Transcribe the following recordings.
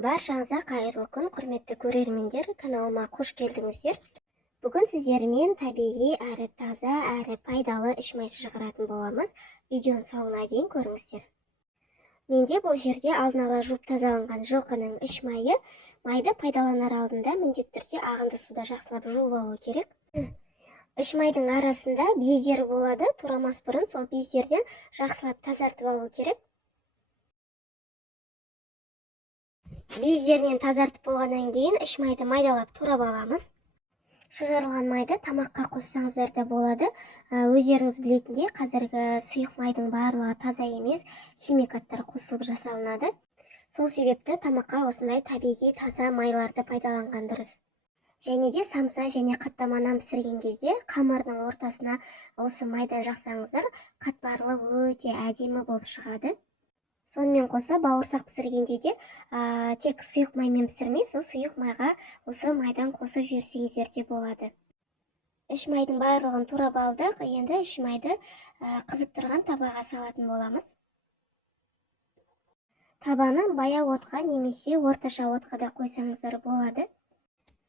Баршаңызға қайырлы күн, құрметті көрермендер, каналыма қош келдіңіздер. Бүгін сіздермен табиғи әрі таза әрі пайдалы іш май шығаратын боламыз. Видеоның соңына дейін көріңіздер. Менде бұл жерде алдын ала жуып тазаланған жылқының іш майы. Майды пайдаланар алдында міндетті түрде ағынды суда жақсылап жуып алу керек. Іш майдың арасында бездері болады, турамас бұрын сол бездерден жақсылап тазартып алу керек. Бездерінен тазартып болғаннан кейін іш майды майдалап турап аламыз. Шыжарылған майды тамаққа қоссаңыздар да болады. Өздеріңіз білетіндей, қазіргі сұйық майдың барлығы таза емес, химикаттар қосылып жасалынады. Сол себепті тамаққа осындай табиғи таза майларды пайдаланған дұрыс. Және де самса және қаттама нан пісірген кезде қамырдың ортасына осы майдан жақсаңыздар, қатпарлы өте әдемі болып шығады. Сонымен қоса бауырсақ пісіргенде де тек сұйық маймен пісірмей, сол сұйық майға осы майдан қосып жіберсеңіздер де болады. Іш майдың барлығын турап алдық. Енді іш майды қызып тұрған табаға салатын боламыз. Табаны баяу отқа немесе орташа отқа да қойсаңыздар болады.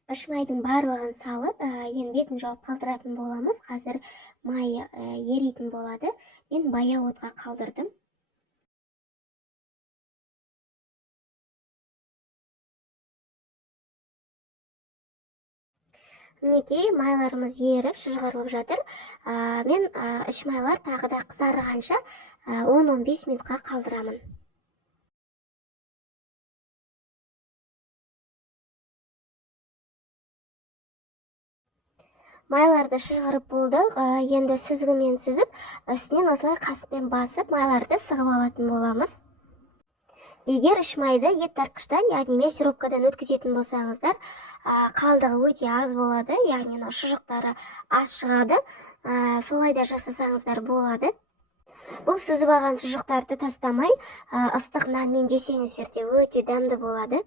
Іш майдың барлығын салып, енді бетін жауып қалдыратын боламыз. Қазір май еритін болады. Мен баяу отқа қалдырдым. Мінекей майларымыз еріп, шыжғырылып жатыр. Мен іш майлар тағы да қызарғанша 10-15 минутқа қалдырамын. Майларды шыжғырып болдық. Енді сүзгімен сүзіп, үстінен осылай қасықпен басып, майларды сығып алатын боламыз. Егер іш майды ет тартқыштан, яғни мясорубкадан өткізетін болсаңыздар, қалдығы өте аз болады, яғни шұжықтары аз шығады. Солай да жасасаңыздар болады. Бұл сүзіп алған шұжықтарды тастамай, ыстық нанмен жесеңіздер де өте дәмді болады.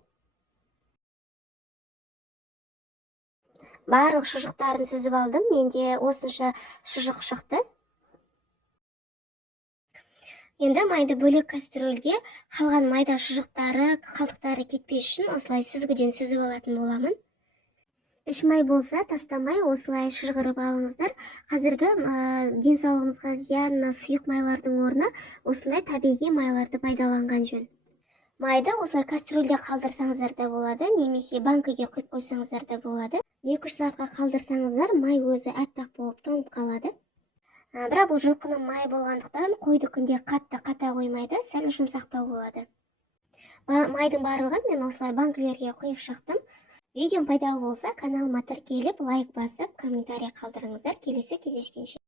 Барлық шұжықтарын сүзіп алдым, менде осынша шұжық шықты. Енді майды бөлек кастрөлге қалған майда шұжықтары, қалдықтары кетпес үшін осылай сүзгіден сүзіп алатын боламын. Іш май болса тастамай осылай шыжғырып алыңыздар. Қазіргі денсаулығымызға зиян сұйық майлардың орнына осындай табиғи майларды пайдаланған жөн. Майды осылай кастрөлде қалдырсаңыздар да болады, немесе банкіге құйып қойсаңыздар да болады. 2-3 сағатқа қалдырсаңыздар, май өзі әппақ болып тоңып қалады. Бірақ бұл жылқының майы болғандықтан қойды күнде қатты қата қоймайды, сәл жұмсақтау болады. Майдың барлығын мен осылай банкілерге құйып шықтым. Видеом пайдалы болса, каналыма тіркеліп, лайк басып, комментарий қалдырыңыздар. Келесі кездескенше.